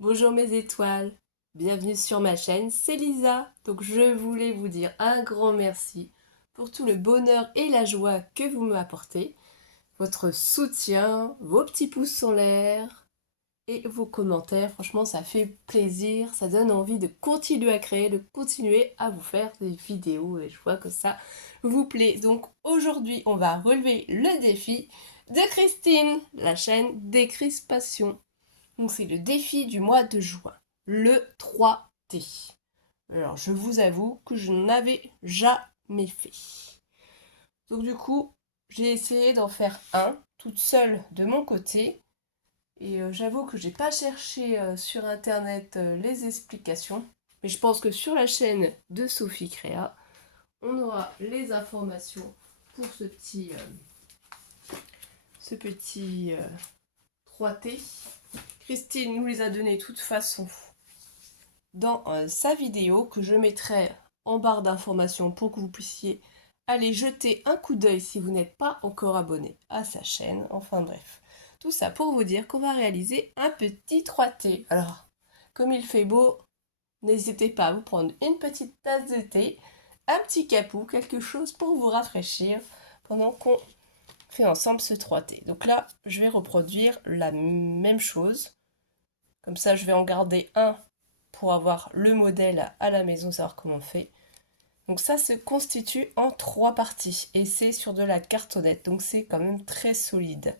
Bonjour mes étoiles, bienvenue sur ma chaîne, c'est Lisa. Donc je voulais vous dire un grand merci pour tout le bonheur et la joie que vous m'apportez, votre soutien, vos petits pouces en l'air et vos commentaires. Franchement, ça fait plaisir, ça donne envie de continuer à créer, de continuer à vous faire des vidéos et je vois que ça vous plaît. Donc aujourd'hui, on va relever le défi de Christine, la chaîne Décrispation. Donc c'est le défi du mois de juin, le 3T. Alors je vous avoue que je n'avais jamais fait. Donc du coup, j'ai essayé d'en faire un, toute seule de mon côté. Et j'avoue que j'ai pas cherché sur internet les explications. Mais je pense que sur la chaîne de Sophie Créa, on aura les informations pour ce petit 3T. Christine nous les a données de toute façon dans sa vidéo que je mettrai en barre d'informations pour que vous puissiez aller jeter un coup d'œil si vous n'êtes pas encore abonné à sa chaîne. Enfin bref, tout ça pour vous dire qu'on va réaliser un petit 3T. Alors, comme il fait beau, n'hésitez pas à vous prendre une petite tasse de thé, un petit capou, quelque chose pour vous rafraîchir pendant qu'on fait ensemble ce 3T. Donc là, je vais reproduire la même chose. Comme ça, je vais en garder un pour avoir le modèle à la maison, savoir comment on fait. Donc ça se constitue en 3 parties et c'est sur de la cartonnette, donc c'est quand même très solide.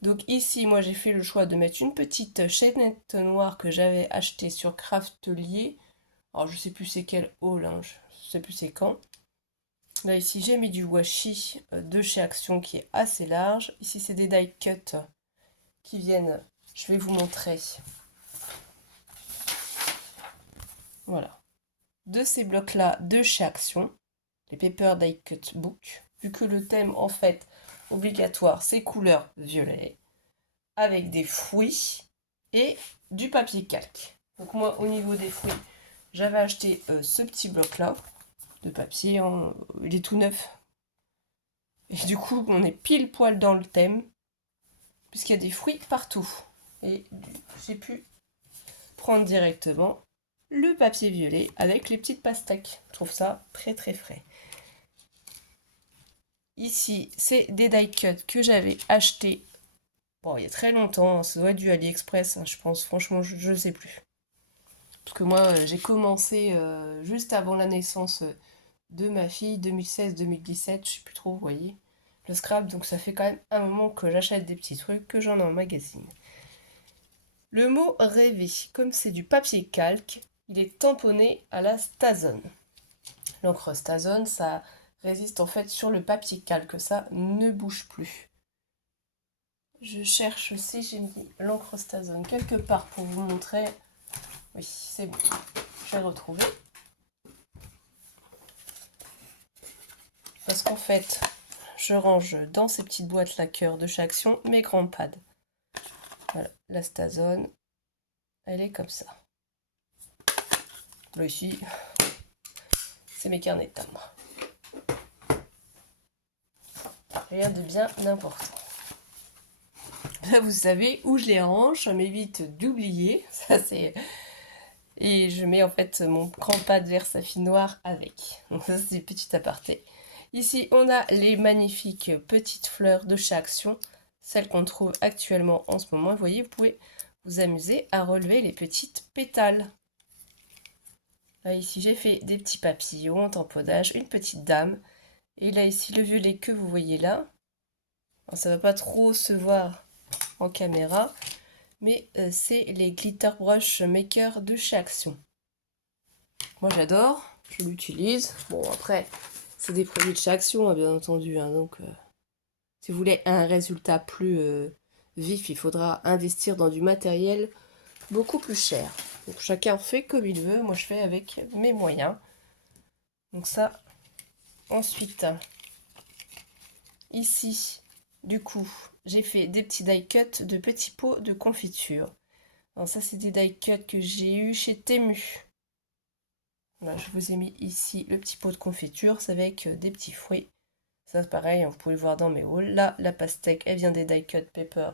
Donc ici, moi j'ai fait le choix de mettre une petite chaînette noire que j'avais achetée sur Craftelier. Alors je sais plus c'est quel haul, hein, je sais plus c'est quand. Là ici j'ai mis du washi de chez Action qui est assez large. Ici c'est des die cut qui viennent, je vais vous montrer. Voilà. De ces blocs-là de chez Action, les Paper Die Cut Book, vu que le thème en fait obligatoire c'est couleur violet, avec des fruits et du papier calque. Donc moi au niveau des fruits, j'avais acheté ce petit bloc-là de papier, hein, il est tout neuf. Et du coup on est pile poil dans le thème, puisqu'il y a des fruits partout. Et j'ai pu prendre directement le papier violet avec les petites pastèques. Je trouve ça très très frais. Ici, c'est des die cuts que j'avais achetés bon, il y a très longtemps. Ça doit être du AliExpress, hein, je pense. Franchement, je ne sais plus. Parce que moi, j'ai commencé juste avant la naissance de ma fille, 2016-2017, je sais plus trop, vous voyez. Le scrap, donc ça fait quand même un moment que j'achète des petits trucs, que j'en ai en magazine. Le mot rêver, comme c'est du papier calque, il est tamponné à la Stazone. L'encre Stazone, ça résiste en fait sur le papier calque, ça ne bouge plus. Je cherche si j'ai mis l'encre Stazone quelque part pour vous montrer. Oui, c'est bon, j'ai retrouvé. Parce qu'en fait, je range dans ces petites boîtes lacqueur de chez Action mes grands pads. Voilà, la Stazone, elle est comme ça. Là ici, c'est mes carnets de timbre. Rien de bien important. Là, vous savez où je les range, ça m'évite d'oublier. Ça, c'est. Et je mets en fait mon grand pad Versafi noir avec. Donc, ça, c'est petit aparté. Ici, on a les magnifiques petites fleurs de chez Action, celles qu'on trouve actuellement en ce moment. Vous voyez, vous pouvez vous amuser à relever les petites pétales. Là, ici, j'ai fait des petits papillons en tamponnage, une petite dame. Et là, ici, le violet que vous voyez là. Alors, ça ne va pas trop se voir en caméra, mais c'est les Glitter Brush Maker de chez Action. Moi, j'adore, je l'utilise. Bon, après, c'est des produits de chez Action, hein, bien entendu, hein, donc si vous voulez un résultat plus vif, il faudra investir dans du matériel beaucoup plus cher. Donc chacun fait comme il veut, moi je fais avec mes moyens. Donc ça, ensuite, ici, du coup, j'ai fait des petits die cuts de petits pots de confiture. Alors ça, c'est des die cuts que j'ai eu chez Temu. Voilà, je vous ai mis ici le petit pot de confiture, c'est avec des petits fruits. Ça, c'est pareil, vous pouvez le voir dans mes hauls. Là, la pastèque, elle vient des die cut paper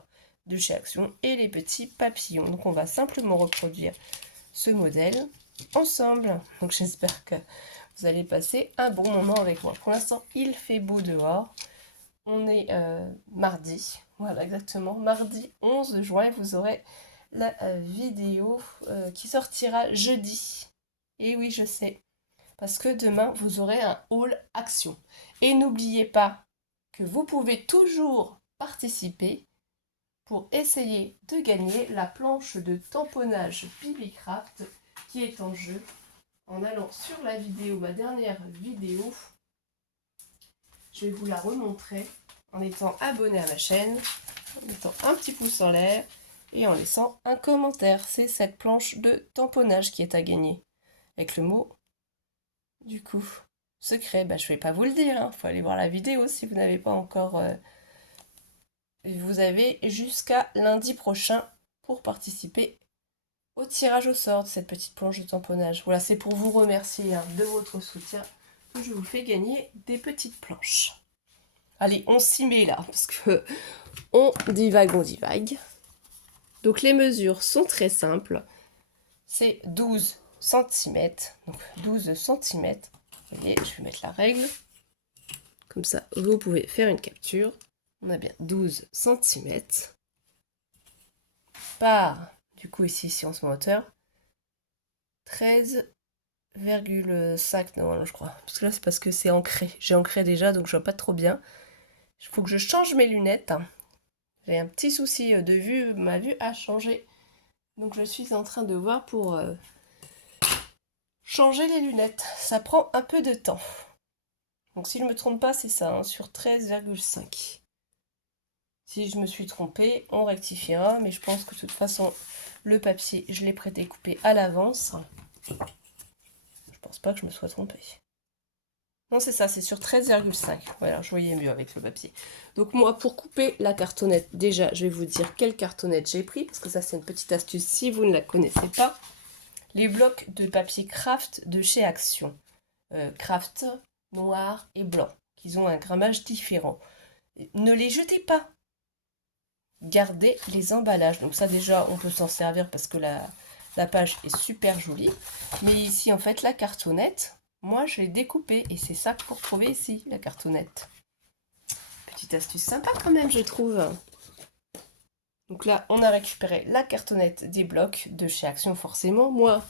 de chez Action et les petits papillons. Donc on va simplement reproduire ce modèle ensemble. Donc j'espère que vous allez passer un bon moment avec moi. Pour l'instant, il fait beau dehors. On est mardi, voilà exactement, mardi 11 juin. Vous aurez la vidéo qui sortira jeudi. Et oui, je sais, parce que demain, vous aurez un haul action. Et n'oubliez pas que vous pouvez toujours participer pour essayer de gagner la planche de tamponnage Bibicraft qui est en jeu en allant sur la vidéo, ma dernière vidéo. Je vais vous la remontrer en étant abonné à ma chaîne, en mettant un petit pouce en l'air et en laissant un commentaire. C'est cette planche de tamponnage qui est à gagner. Avec le mot, du coup, secret. Je ne vais pas vous le dire, il faut aller voir la vidéo si vous n'avez pas encore... Vous avez jusqu'à lundi prochain pour participer au tirage au sort de cette petite planche de tamponnage. Voilà, c'est pour vous remercier de votre soutien que je vous fais gagner des petites planches. Allez, on s'y met là, parce que on divague, on divague. Donc les mesures sont très simples. C'est 12 cm. Donc 12 cm. Vous voyez, je vais mettre la règle. Comme ça, vous pouvez faire une capture. On a bien 12 cm. Par, du coup ici, si on se met en hauteur, 13,5 normalement, je crois. Parce que là, c'est parce que c'est ancré. J'ai ancré déjà, donc je vois pas trop bien. Il faut que je change mes lunettes. J'ai un petit souci de vue, ma vue a changé. Donc je suis en train de voir pour changer les lunettes. Ça prend un peu de temps. Donc si je ne me trompe pas, c'est ça, sur 13,5. Si je me suis trompée, on rectifiera. Mais je pense que de toute façon, le papier, je l'ai prédécoupé à l'avance. Je pense pas que je me sois trompée. Non, c'est ça, c'est sur 13,5. Voilà, je voyais mieux avec le papier. Donc moi, pour couper la cartonnette, déjà, je vais vous dire quelle cartonnette j'ai pris, parce que ça, c'est une petite astuce si vous ne la connaissez pas. Les blocs de papier Craft de chez Action. Craft noir et blanc, qui ont un grammage différent. Ne les jetez pas. Gardez les emballages. Donc ça, déjà, on peut s'en servir parce que la page est super jolie. Mais ici, en fait, la cartonnette... Moi, je l'ai découpé et c'est ça que vous retrouvez ici, la cartonnette. Petite astuce sympa quand même, je trouve. Donc là, on a récupéré la cartonnette des blocs de chez Action, forcément. Moi,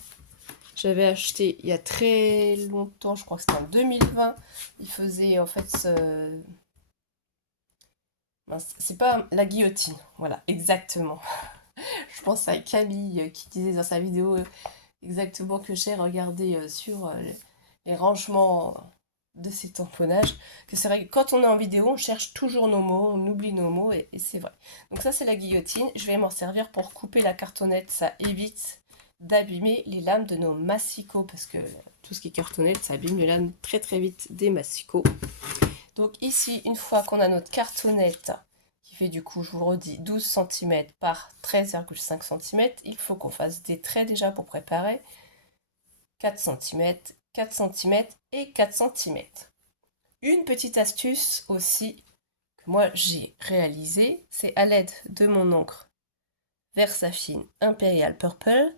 j'avais acheté il y a très longtemps, je crois que c'était en 2020. Il faisait en fait ce... C'est pas la guillotine, voilà, exactement. Je pense à Camille qui disait dans sa vidéo exactement que j'ai regardé sur... les rangements de ces tamponnages, que c'est vrai que quand on est en vidéo, on cherche toujours nos mots, on oublie nos mots, et c'est vrai. Donc ça, c'est la guillotine. Je vais m'en servir pour couper la cartonnette. Ça évite d'abîmer les lames de nos massicots, parce que tout ce qui est cartonnette, ça abîme les lames très très vite des massicots. Donc ici, une fois qu'on a notre cartonnette, qui fait du coup, je vous le redis, 12 cm par 13,5 cm, il faut qu'on fasse des traits déjà pour préparer 4 cm, 4 cm et 4 cm. Une petite astuce aussi que moi j'ai réalisée, c'est à l'aide de mon encre Versafine Imperial Purple.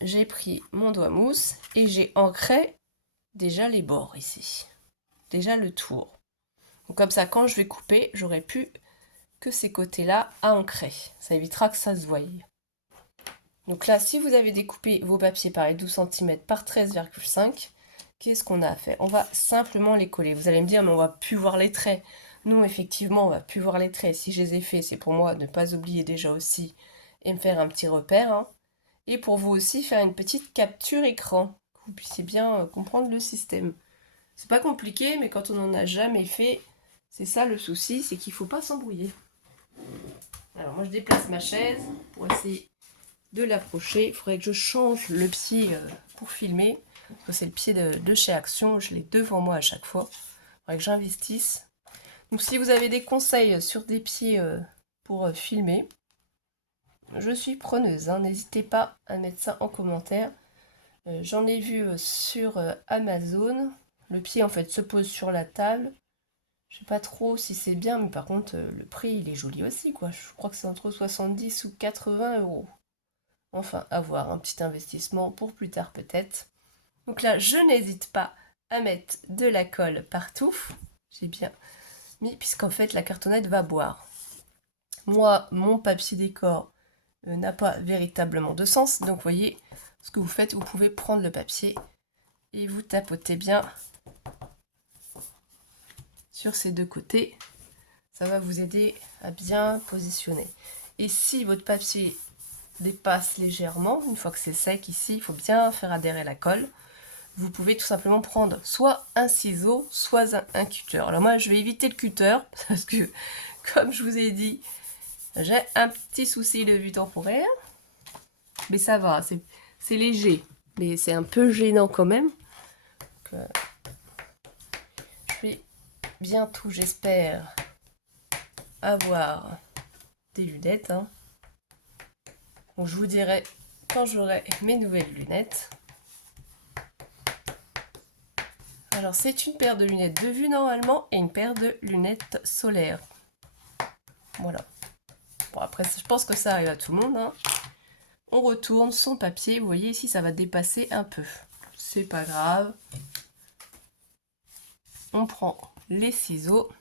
J'ai pris mon doigt mousse et j'ai ancré déjà les bords ici. Déjà le tour. Donc comme ça, quand je vais couper, j'aurai plus que ces côtés-là à ancrer. Ça évitera que ça se voie. Donc là, si vous avez découpé vos papiers par les 12 cm par 13,5, qu'est-ce qu'on a à faire? On va simplement les coller. Vous allez me dire, mais on va plus voir les traits. Non, effectivement, on va plus voir les traits. Si je les ai faits, c'est pour moi ne pas oublier déjà aussi et me faire un petit repère. Hein. Et pour vous aussi, faire une petite capture écran, que vous puissiez bien comprendre le système. C'est pas compliqué, mais quand on n'en a jamais fait, c'est ça le souci, c'est qu'il ne faut pas s'embrouiller. Alors moi, je déplace ma chaise pour essayer de l'approcher. Il faudrait que je change le pied pour filmer. Parce que c'est le pied de chez Action. Je l'ai devant moi à chaque fois. Il faudrait que j'investisse. Donc si vous avez des conseils sur des pieds pour filmer, je suis preneuse. Hein. N'hésitez pas à mettre ça en commentaire. J'en ai vu sur Amazon. Le pied en fait se pose sur la table. Je sais pas trop si c'est bien, mais par contre, le prix, il est joli aussi, quoi. Je crois que c'est entre 70 ou 80 euros. Enfin, à voir, un petit investissement pour plus tard peut-être. Donc là, je n'hésite pas à mettre de la colle partout. J'ai bien mis, puisqu'en fait, la cartonnette va boire. Moi, mon papier décor n'a pas véritablement de sens. Donc, vous voyez, ce que vous faites, vous pouvez prendre le papier et vous tapotez bien sur ces deux côtés. Ça va vous aider à bien positionner. Et si votre papier dépasse légèrement, une fois que c'est sec ici, il faut bien faire adhérer la colle. Vous pouvez tout simplement prendre soit un ciseau, soit un cutter. Alors moi, je vais éviter le cutter parce que, comme je vous ai dit, j'ai un petit souci de vue temporaire. Mais ça va, c'est léger. Mais c'est un peu gênant quand même. Donc, je vais bientôt, j'espère, avoir des lunettes. Hein. Donc, je vous dirai quand j'aurai mes nouvelles lunettes. Alors, c'est une paire de lunettes de vue normalement et une paire de lunettes solaires. Voilà. Bon, après, je pense que ça arrive à tout le monde. Hein. On retourne son papier. Vous voyez ici, ça va dépasser un peu. C'est pas grave. On prend les ciseaux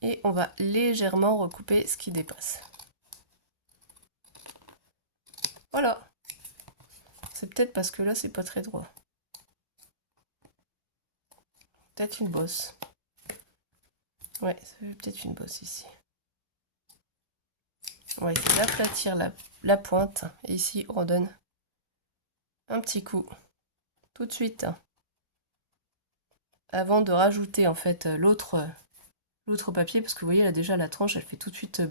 et on va légèrement recouper ce qui dépasse. Voilà. C'est peut-être parce que là, c'est pas très droit. Peut-être une bosse. Ouais, ça fait peut-être une bosse ici. On va essayer d'aplatir la pointe. Et ici, on redonne un petit coup. Tout de suite. Avant de rajouter en fait l'autre papier. Parce que vous voyez là déjà la tranche, elle fait tout de suite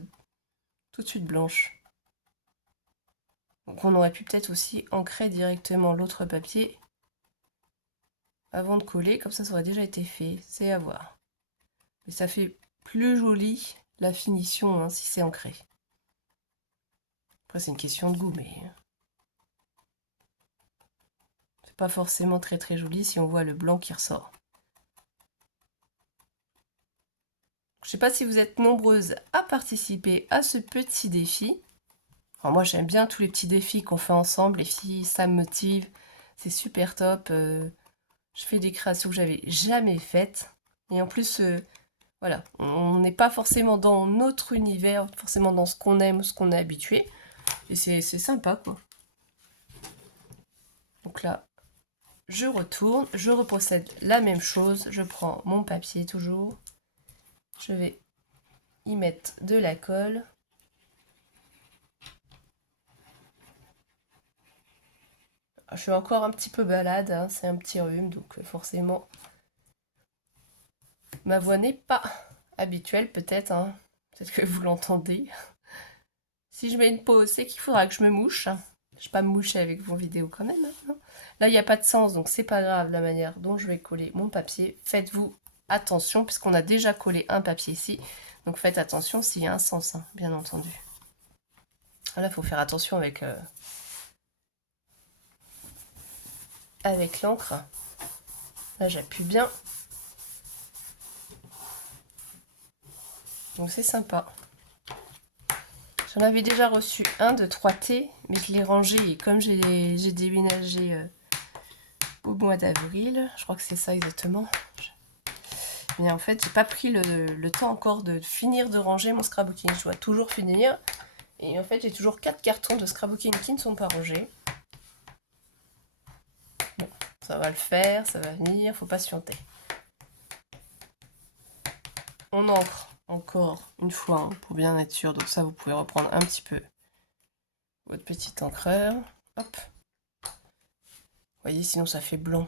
blanche. Donc on aurait pu peut-être aussi ancrer directement l'autre papier avant de coller. Comme ça aurait déjà été fait. C'est à voir. Mais ça fait plus joli la finition hein, si c'est ancré. Après c'est une question de goût, mais c'est pas forcément très très joli si on voit le blanc qui ressort. Je sais pas si vous êtes nombreuses à participer à ce petit défi. Alors moi j'aime bien tous les petits défis qu'on fait ensemble, les filles, ça me motive, c'est super top. Je fais des créations que j'avais jamais faites. Et en plus, voilà, on n'est pas forcément dans notre univers, forcément dans ce qu'on aime, ce qu'on est habitué. Et c'est sympa quoi. Donc là, je retourne, je reprocède la même chose. Je prends mon papier toujours. Je vais y mettre de la colle. Je suis encore un petit peu malade, hein, c'est un petit rhume, donc forcément, ma voix n'est pas habituelle peut-être, hein. Peut-être que vous l'entendez. Si je mets une pause, c'est qu'il faudra que je me mouche. Je ne vais pas me moucher avec vos vidéos quand même. Hein. Là, il n'y a pas de sens, donc c'est pas grave la manière dont je vais coller mon papier. Faites-vous attention, puisqu'on a déjà collé un papier ici. Donc faites attention s'il y a un sens, hein, bien entendu. Là, il faut faire attention avec l'encre. Là, j'appuie bien. Donc c'est sympa. J'en avais déjà reçu un de 3T, mais je l'ai rangé et comme j'ai déménagé au mois d'avril, je crois que c'est ça exactement. Mais en fait, j'ai pas pris le temps encore de finir de ranger mon scrapbooking. Je dois toujours finir. Et en fait, j'ai toujours 4 cartons de scrapbooking qui ne sont pas rangés. Bon, ça va le faire, ça va venir, faut patienter. On encre encore une fois hein, pour bien être sûr. Donc ça, vous pouvez reprendre un petit peu votre petit encreur. Hop. Vous voyez, sinon ça fait blanc.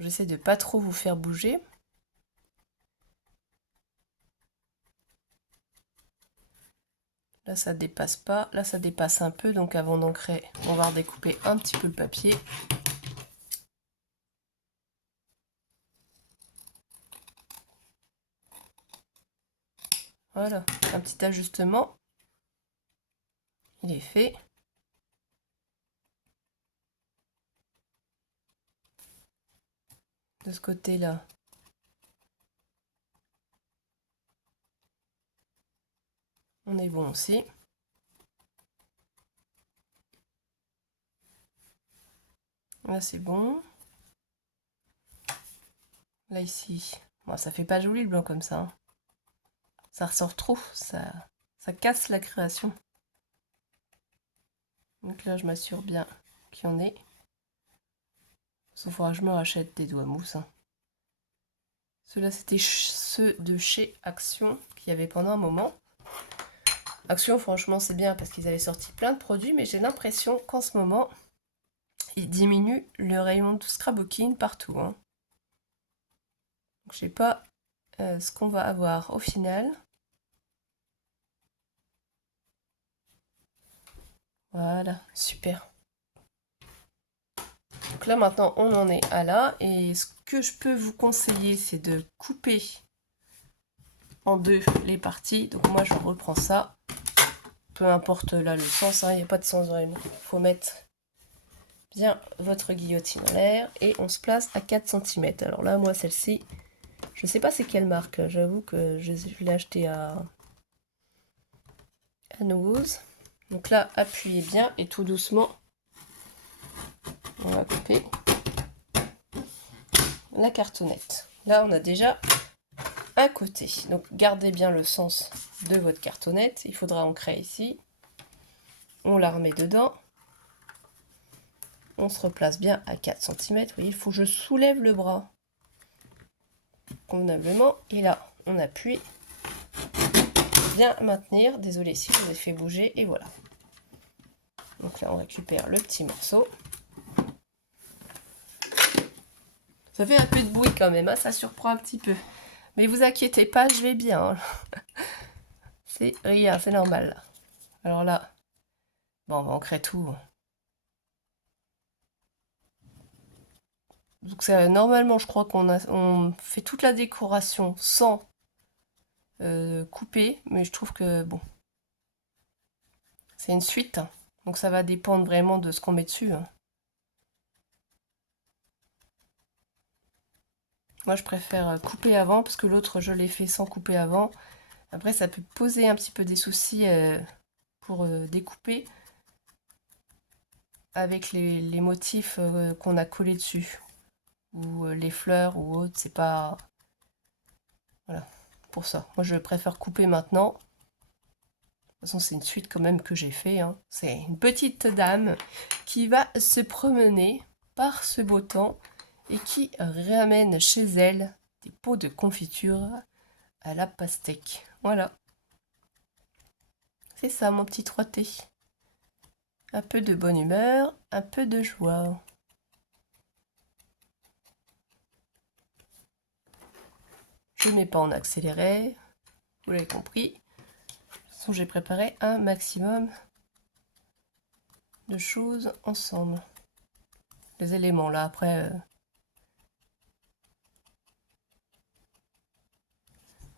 J'essaie de pas trop vous faire bouger. Là, ça dépasse pas. Là, ça dépasse un peu. Donc avant d'ancrer, on va redécouper un petit peu le papier. Voilà, un petit ajustement. Il est fait. de ce côté-là. On est bon aussi. Là, c'est bon. Là, ici. Bon, ça fait pas joli le blanc comme ça. Hein. Ça ressort trop. Ça casse la création. Donc là, je m'assure bien qu'il y en ait. Sauf que je me rachète des doigts mousse. Hein. Ceux-là, c'était ceux de chez Action qu'il y avait pendant un moment. Action, franchement, c'est bien parce qu'ils avaient sorti plein de produits, mais j'ai l'impression qu'en ce moment, ils diminuent le rayon de scrapbooking partout. Hein. Donc, je sais pas ce qu'on va avoir au final. Voilà, super. Donc là, maintenant, on en est à là. Et ce que je peux vous conseiller, c'est de couper en deux les parties. Donc moi, je reprends ça. Peu importe là le sens, il n'y a pas de sens vraiment. Il faut mettre bien votre guillotine en l'air et on se place à 4 cm. Alors là, moi, celle-ci, je ne sais pas c'est quelle marque. J'avoue que je l'ai acheté à Nose. Donc là, appuyez bien et tout doucement, on va couper la cartonnette. Là, on a déjà un côté. Donc, gardez bien le sens de votre cartonnette. Il faudra ancrer ici. On la remet dedans. On se replace bien à 4 cm. Vous voyez, il faut que je soulève le bras convenablement. Et là, on appuie. Bien maintenir. Désolé si je vous ai fait bouger. Et voilà. Donc là, on récupère le petit morceau. Ça fait un peu de bruit quand même. Hein, ça surprend un petit peu. Mais vous inquiétez pas, je vais bien. Hein. C'est rien, c'est normal. Alors là, bon, on va ancrer tout. Donc normalement, je crois on fait toute la décoration sans couper, mais je trouve que bon, c'est une suite, hein. Donc ça va dépendre vraiment de ce qu'on met dessus. Hein. Moi, je préfère couper avant parce que l'autre, je l'ai fait sans couper avant. Après, ça peut poser un petit peu des soucis pour découper avec les motifs qu'on a collés dessus ou les fleurs ou autres. C'est pas voilà pour ça. Moi, je préfère couper maintenant. De toute façon, c'est une suite quand même que j'ai fait. Hein. C'est une petite dame qui va se promener par ce beau temps et qui ramène chez elle des pots de confiture à la pastèque. Voilà. C'est ça mon petit 3T. Un peu de bonne humeur, un peu de joie. Je ne mets pas en accéléré, vous l'avez compris. De toute façon, j'ai préparé un maximum de choses ensemble. Les éléments là, après...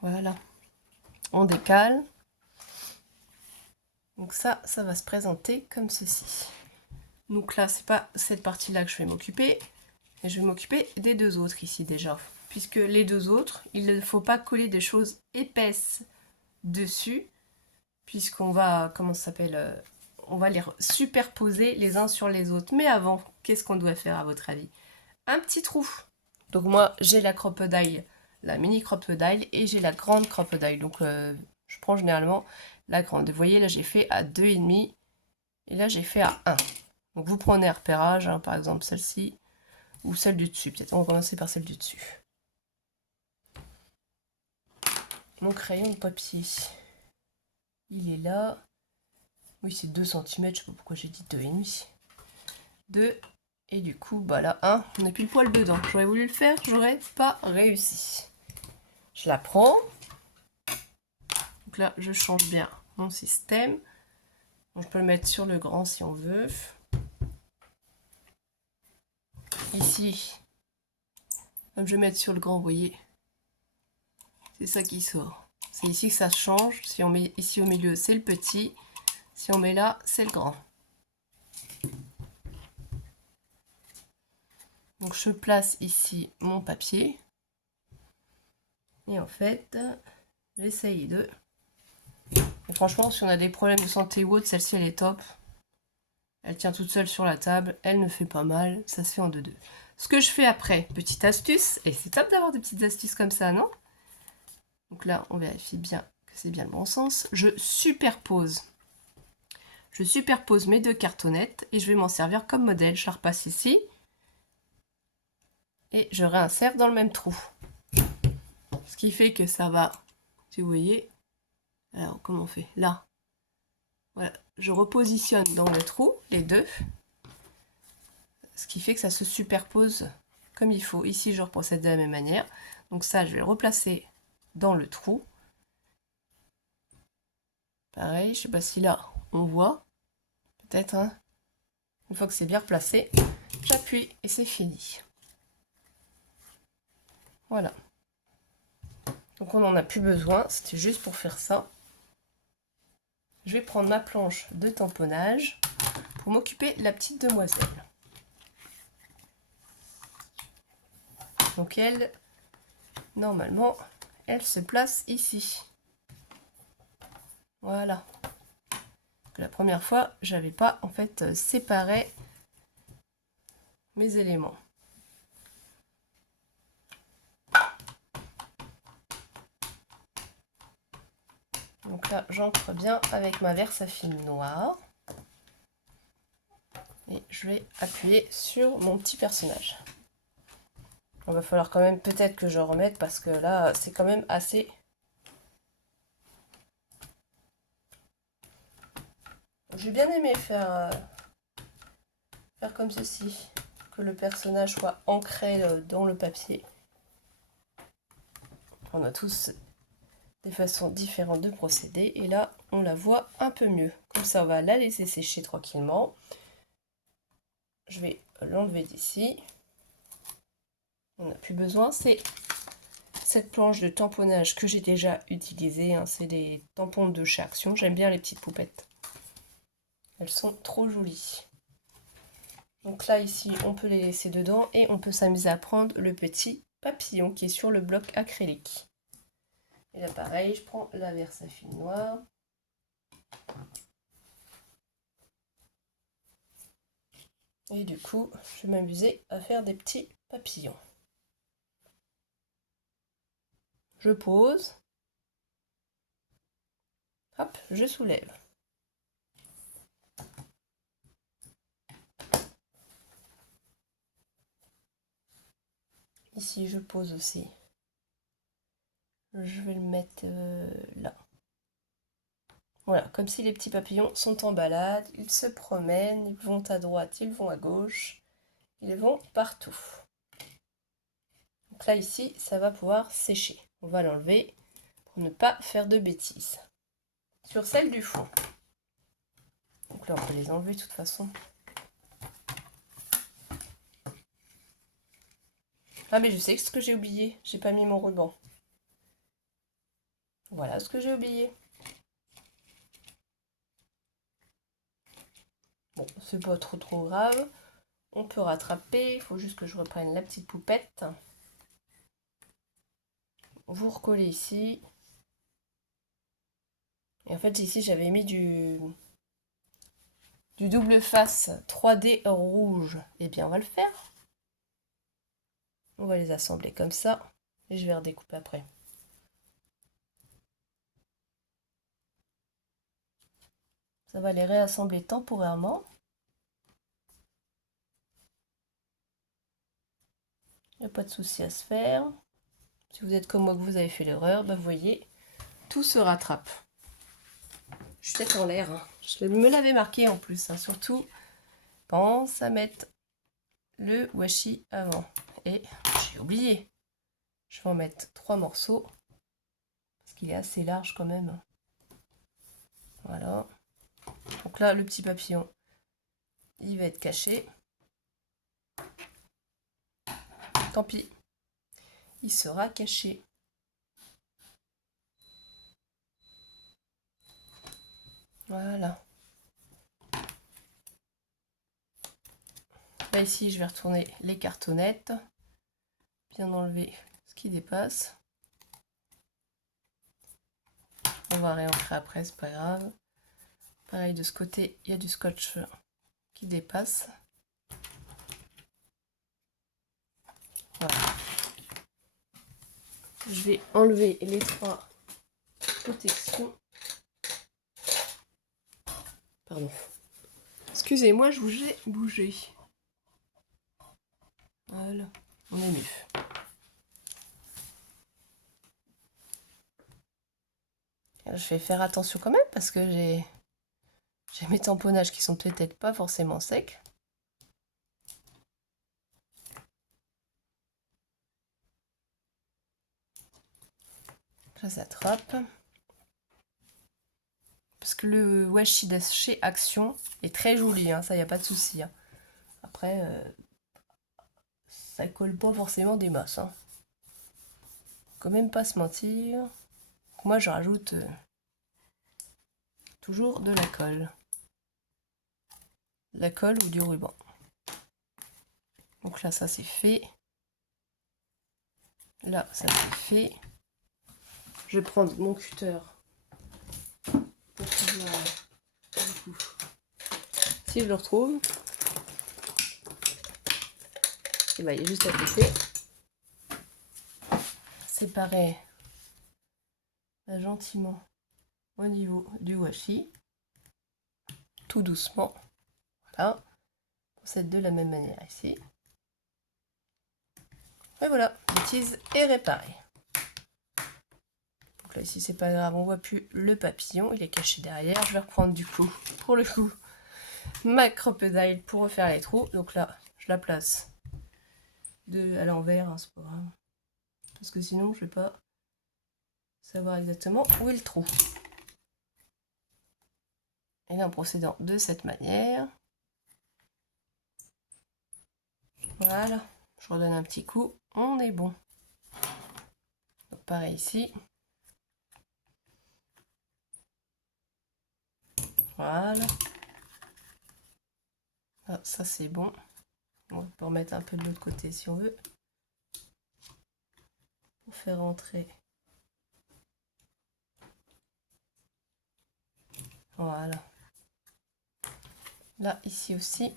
Voilà. On décale. Donc ça va se présenter comme ceci. Donc là, c'est pas cette partie-là que je vais m'occuper. Et je vais m'occuper des deux autres ici déjà. Puisque les deux autres, il ne faut pas coller des choses épaisses dessus. Puisqu'on va, comment ça s'appelle, on va les superposer les uns sur les autres. Mais avant, qu'est-ce qu'on doit faire à votre avis? Un petit trou. Donc moi, j'ai la crocodile, la mini crocodile et j'ai la grande crocodile. Donc je prends généralement la grande. Vous voyez, là j'ai fait à 2,5 et là j'ai fait à 1. Donc vous prenez un repérage, hein, par exemple celle-ci ou celle du dessus. Peut-être on va commencer par celle du dessus. Mon crayon de papier, il est là. Oui, c'est 2 cm, je sais pas pourquoi j'ai dit 2,5. 2, et du coup, bah là, 1, on est pile poil dedans. J'aurais voulu le faire, j'aurais pas réussi. Je la prends. Donc là, je change bien mon système. Donc, je peux le mettre sur le grand si on veut. Ici, comme je vais mettre sur le grand, vous voyez, c'est ça qui sort. C'est ici que ça change. Si on met ici au milieu, c'est le petit. Si on met là, c'est le grand. Donc je place ici mon papier. Et en fait, j'essaye de... Et franchement, si on a des problèmes de santé ou autre, celle-ci elle est top. Elle tient toute seule sur la table, elle ne fait pas mal, ça se fait en deux-deux. Ce que je fais après, petite astuce, et c'est top d'avoir des petites astuces comme ça, non? Donc là, on vérifie bien que c'est bien le bon sens. Je superpose mes deux cartonnettes et je vais m'en servir comme modèle. Je la repasse ici et je réinsère dans le même trou. Ce qui fait que ça va, si vous voyez, alors comment on fait? Là, voilà, je repositionne dans le trou les deux, ce qui fait que ça se superpose comme il faut. Ici, je reprocède de la même manière. Donc ça, je vais le replacer dans le trou. Pareil, je sais pas si là, on voit. Peut-être, hein. Une fois que c'est bien replacé, j'appuie et c'est fini. Voilà. Donc on n'en a plus besoin, c'était juste pour faire ça. Je vais prendre ma planche de tamponnage pour m'occuper de la petite demoiselle. Donc elle, normalement, elle se place ici. Voilà. La première fois, j'avais pas en fait séparé mes éléments. Donc là, j'ancre bien avec ma Versafine noire. Et je vais appuyer sur mon petit personnage. Il va falloir quand même peut-être que je remette parce que là, c'est quand même assez... J'ai bien aimé faire comme ceci, que le personnage soit ancré dans le papier. On a tous des façons différentes de procéder et là, on la voit un peu mieux. Comme ça, on va la laisser sécher tranquillement. Je vais l'enlever d'ici. On n'a plus besoin, c'est cette planche de tamponnage que j'ai déjà utilisée. Hein. C'est des tampons de chez Action. J'aime bien les petites poupettes. Elles sont trop jolies. Donc là, ici, on peut les laisser dedans et on peut s'amuser à prendre le petit papillon qui est sur le bloc acrylique. Et là, pareil, je prends la Versafine noire. Et du coup, je vais m'amuser à faire des petits papillons. Je pose. Hop, je soulève. Ici, je pose aussi. Je vais le mettre là. Voilà, comme si les petits papillons sont en balade, ils se promènent, ils vont à droite, ils vont à gauche, ils vont partout. Donc là, ici, ça va pouvoir sécher. On va l'enlever pour ne pas faire de bêtises. Sur celle du fond. Donc là, on peut les enlever de toute façon. Ah, mais je sais ce que j'ai oublié. J'ai pas mis mon ruban. Voilà ce que j'ai oublié. Bon, c'est pas trop grave. On peut rattraper. Il faut juste que je reprenne la petite poupette. Vous recollez ici. Et en fait, ici, j'avais mis du double face 3D rouge. Eh bien, on va le faire. On va les assembler comme ça. Et je vais redécouper après. Ça va les réassembler temporairement. Il n'y a pas de souci à se faire. Si vous êtes comme moi que vous avez fait l'erreur, bah vous voyez, tout se rattrape. Je suis peut-être en l'air. Hein. Je me l'avais marqué en plus. Hein. Surtout, pense à mettre le washi avant. Et j'ai oublié. Je vais en mettre 3 morceaux. Parce qu'il est assez large quand même. Voilà. Donc là, le petit papillon, il va être caché. Tant pis. Il sera caché. Voilà. Là ici je vais retourner les cartonnettes, bien enlever ce qui dépasse. On va réancrer après, c'est pas grave. Pareil de ce côté, il y a du scotch qui dépasse. Voilà. Je vais enlever les 3 protections. Pardon. Excusez-moi, je vous ai bougé. Voilà, on est mieux. Je vais faire attention quand même parce que j'ai mes tamponnages qui sont peut-être pas forcément secs. Là, ça attrape. Parce que le washi de chez Action est très joli, hein, ça, y a pas de souci. Hein. Après, ça colle pas forcément des masses. Hein. Quand même pas se mentir. Donc moi, je rajoute toujours de la colle. De la colle ou du ruban. Donc là, ça c'est fait. Là, ça c'est fait. Je vais prendre mon cutter pour pouvoir, du coup, si je le retrouve, et ben, il est juste à côté. Séparer gentiment au niveau du washi, tout doucement. Voilà. Procède de la même manière ici. Et voilà, bêtise est réparée. Donc là ici c'est pas grave, on voit plus le papillon, il est caché derrière. Je vais reprendre du coup, pour le coup, ma crocodile pour refaire les trous. Donc là, je la place à l'envers, hein, c'est pas grave. Parce que sinon je vais pas savoir exactement où est le trou. Et là en procédant de cette manière. Voilà, je redonne un petit coup, on est bon. Donc pareil ici. Voilà. Ah, ça c'est bon. On peut remettre un peu de l'autre côté si on veut. Pour faire rentrer. Voilà. Là, ici aussi.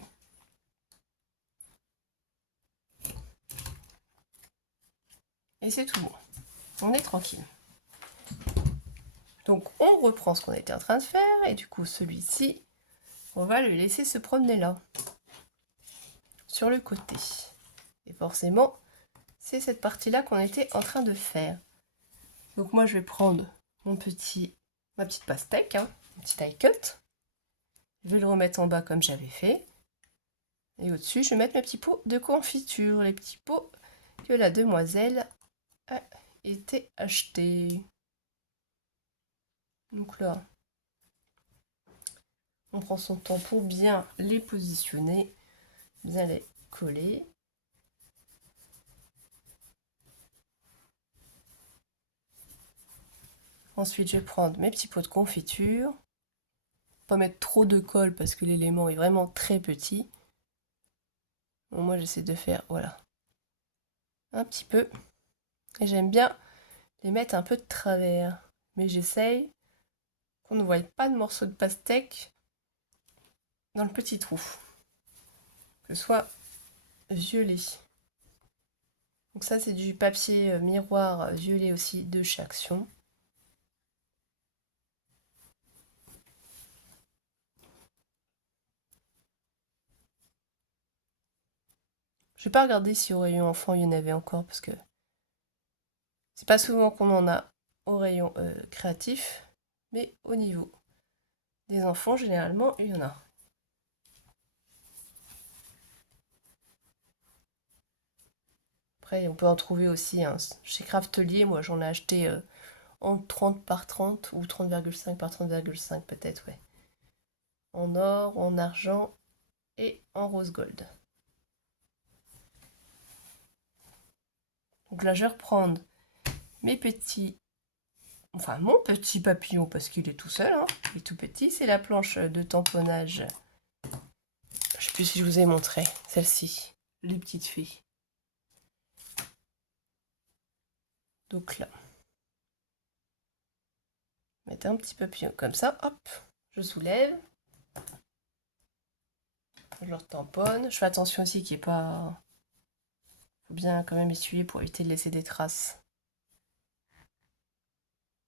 Et c'est tout bon. On est tranquille. Donc on reprend ce qu'on était en train de faire. Et du coup, celui-ci, on va le laisser se promener là. Sur le côté. Et forcément, c'est cette partie-là qu'on était en train de faire. Donc moi, je vais prendre ma petite pastèque, hein, mon petit die cut. Je vais le remettre en bas comme j'avais fait. Et au-dessus, je vais mettre mes petits pots de confiture. Les petits pots que la demoiselle a été achetés. Donc là, on prend son temps pour bien les positionner, bien les coller. Ensuite, je vais prendre mes petits pots de confiture. Pas mettre trop de colle parce que l'élément est vraiment très petit. Bon, moi, j'essaie de faire, voilà, un petit peu. Et j'aime bien les mettre un peu de travers. Mais j'essaye qu'on ne voie pas de morceaux de pastèque dans le petit trou. Que ce soit violet. Donc ça, c'est du papier miroir violet aussi de chez Action. Je vais pas regarder si au rayon enfant il y en avait encore parce que c'est pas souvent qu'on en a au rayon créatif, mais au niveau des enfants, généralement, il y en a. Après, on peut en trouver aussi hein, chez Craftelier. Moi, j'en ai acheté en 30 par 30 ou 30,5 par 30,5 peut-être, ouais. En or, en argent et en rose gold. Donc là, je vais reprendre mes petits, enfin mon petit papillon parce qu'il est tout seul, hein, il est tout petit. C'est la planche de tamponnage. Je sais plus si je vous ai montré, celle-ci, les petites fées. Donc là, mettez un petit papillon comme ça, hop, je soulève. Je leur tamponne. Je fais attention aussi qu'il n'y ait pas... Faut bien quand même essuyer pour éviter de laisser des traces.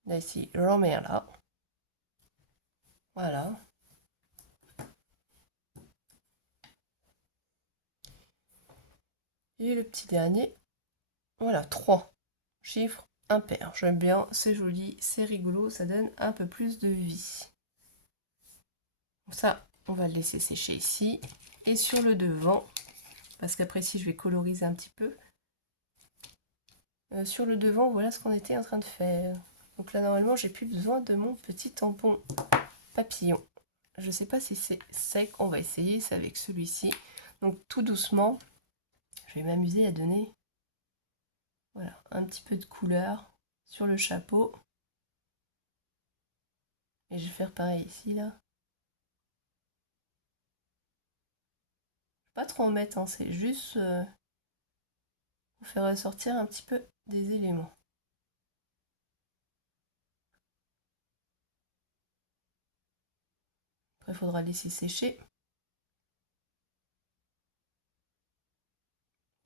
Là ici, j'en mets un là. Voilà. Et le petit dernier, voilà, 3 chiffres impairs. J'aime bien, c'est joli, c'est rigolo, ça donne un peu plus de vie. Ça, on va le laisser sécher ici. Et sur le devant, parce qu'après ici, je vais coloriser un petit peu. Sur le devant, voilà ce qu'on était en train de faire. Donc là, normalement, j'ai plus besoin de mon petit tampon papillon. Je ne sais pas si c'est sec, on va essayer, c'est avec celui-ci. Donc tout doucement, je vais m'amuser à donner voilà, un petit peu de couleur sur le chapeau. Et je vais faire pareil ici, là. Pas trop en mettre, hein, c'est juste pour faire ressortir un petit peu des éléments. Après, il faudra laisser sécher.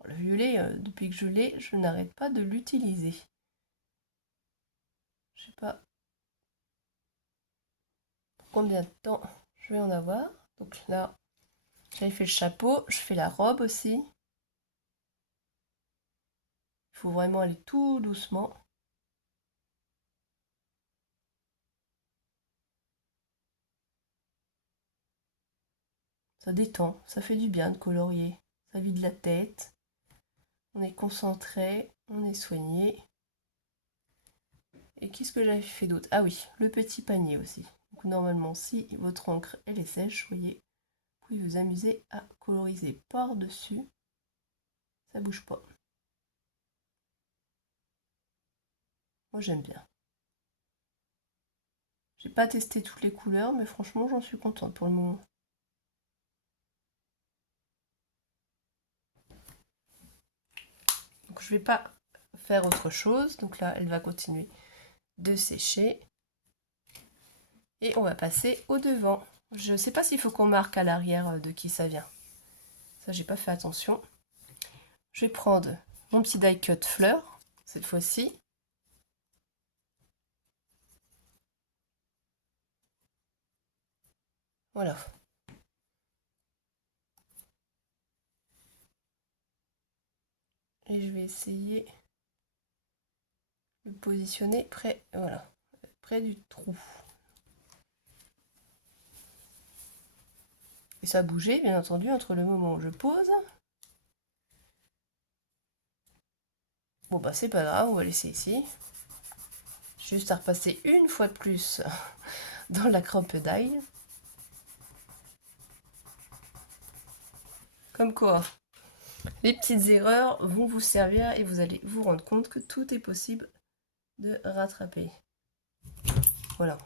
Le violet, depuis que je l'ai, je n'arrête pas de l'utiliser. Je sais pas pour combien de temps je vais en avoir. Donc là, j'avais fait le chapeau, je fais la robe aussi. Il faut vraiment aller tout doucement. Ça détend, ça fait du bien de colorier. Ça vide la tête. On est concentré, on est soigné. Et qu'est-ce que j'avais fait d'autre? Ah oui, le petit panier aussi. Donc normalement, si votre encre elle est sèche, voyez, vous pouvez vous amuser à coloriser par-dessus. Ça bouge pas. Moi j'aime bien. J'ai pas testé toutes les couleurs, mais franchement j'en suis contente pour le moment. Donc je vais pas faire autre chose. Donc là, elle va continuer de sécher. Et on va passer au devant. Je sais pas s'il faut qu'on marque à l'arrière de qui ça vient. Ça, j'ai pas fait attention. Je vais prendre mon petit die cut fleur, cette fois-ci. Voilà. Et je vais essayer de le positionner près, voilà, près du trou. Et ça a bougé, bien entendu, entre le moment où je pose. Bon, bah, c'est pas grave, on va laisser ici. Juste à repasser une fois de plus dans la crampe d'ail. Comme quoi, les petites erreurs vont vous servir et vous allez vous rendre compte que tout est possible de rattraper. Voilà.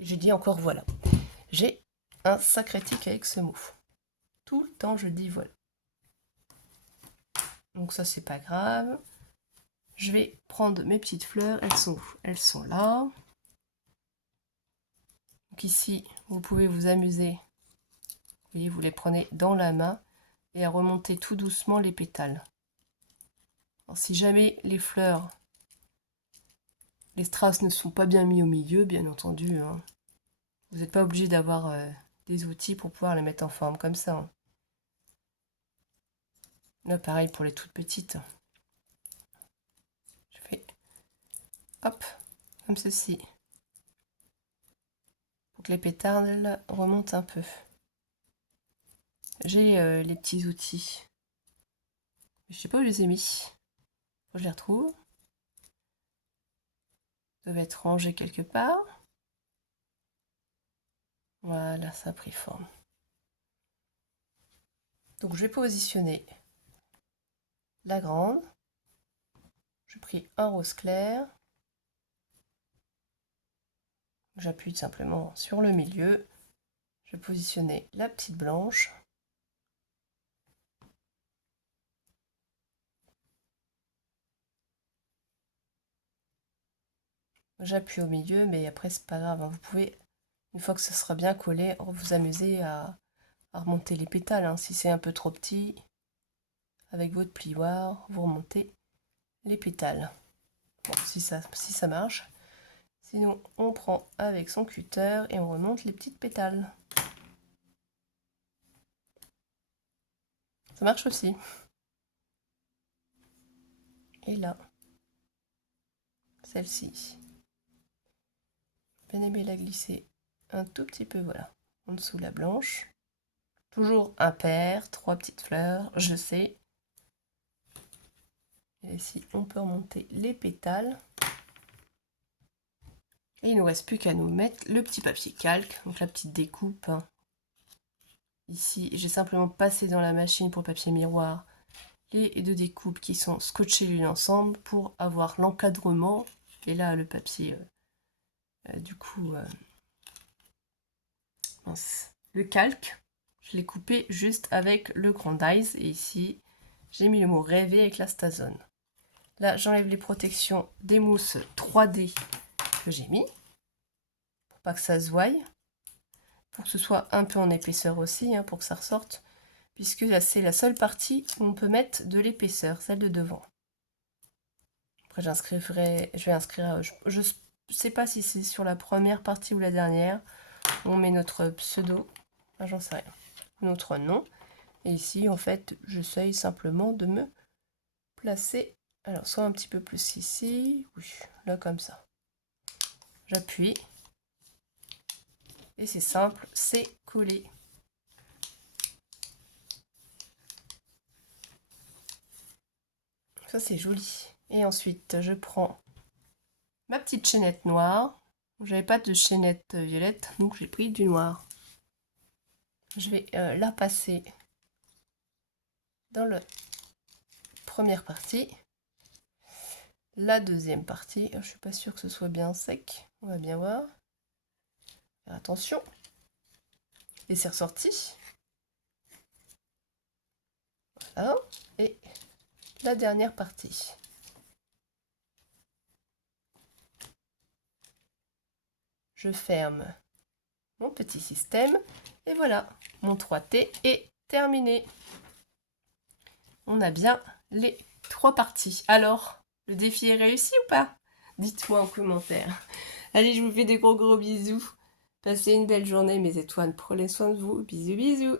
J'ai dit encore voilà. J'ai un sacré tic avec ce mot. Tout le temps je dis voilà. Donc ça c'est pas grave. Je vais prendre mes petites fleurs. Elles sont où? Elles sont là. Donc ici, vous pouvez vous amuser. Vous voyez, vous les prenez dans la main et à remonter tout doucement les pétales. Alors, si jamais les fleurs, les strass ne sont pas bien mis au milieu, bien entendu, hein, vous n'êtes pas obligé d'avoir des outils pour pouvoir les mettre en forme comme ça. Hein. Là, pareil pour les toutes petites. Je fais hop, comme ceci. Pour que les pétales remontent un peu. J'ai les petits outils. Je sais pas où je les ai mis. Faut que je les retrouve. Ils doivent être rangés quelque part. Voilà, ça a pris forme. Donc je vais positionner la grande. J'ai pris un rose clair. J'appuie simplement sur le milieu. Je vais positionner la petite blanche. J'appuie au milieu, mais après c'est pas grave, hein. Vous pouvez, une fois que ce sera bien collé, vous amuser à remonter les pétales, hein. Si c'est un peu trop petit, avec votre plioir, vous remontez les pétales. Bon, si ça marche. Sinon, on prend avec son cutter et on remonte les petites pétales. Ça marche aussi. Et là, celle-ci. Bien aimé la glisser un tout petit peu, voilà, en dessous la blanche. Toujours impair, 3 petites fleurs, je sais. Et ici, on peut remonter les pétales. Et il ne nous reste plus qu'à nous mettre le petit papier calque, donc la petite découpe. Ici, j'ai simplement passé dans la machine pour le papier miroir les deux découpes qui sont scotchées l'une ensemble pour avoir l'encadrement. Et là, le papier, le calque, je l'ai coupé juste avec le Grandize. Et ici, j'ai mis le mot rêver avec la Stazone. Là, j'enlève les protections des mousses 3D que j'ai mis, pour pas que ça se voie, pour que ce soit un peu en épaisseur aussi, hein, pour que ça ressorte, puisque là, c'est la seule partie où on peut mettre de l'épaisseur, celle de devant. Après, je vais inscrire, je sais pas si c'est sur la première partie ou la dernière, on met notre pseudo, enfin, j'en sais rien, notre nom, et ici, en fait, j'essaye simplement de me placer, alors soit un petit peu plus ici, oui, là comme ça. J'appuie. Et c'est simple, c'est collé. Ça, c'est joli. Et ensuite, je prends ma petite chaînette noire. J'avais pas de chaînette violette, donc j'ai pris du noir. Je vais la passer dans la première partie. La deuxième partie, je suis pas sûre que ce soit bien sec. On va bien voir. Faire attention. Et c'est ressorti. Voilà. Et la dernière partie. Je ferme mon petit système et voilà, mon 3T est terminé. On a bien les 3 parties. Alors, le défi est réussi ou pas? Dites-moi en commentaire. Allez, je vous fais des gros bisous. Passez une belle journée mes étoiles. Prenez soin de vous. Bisous bisous.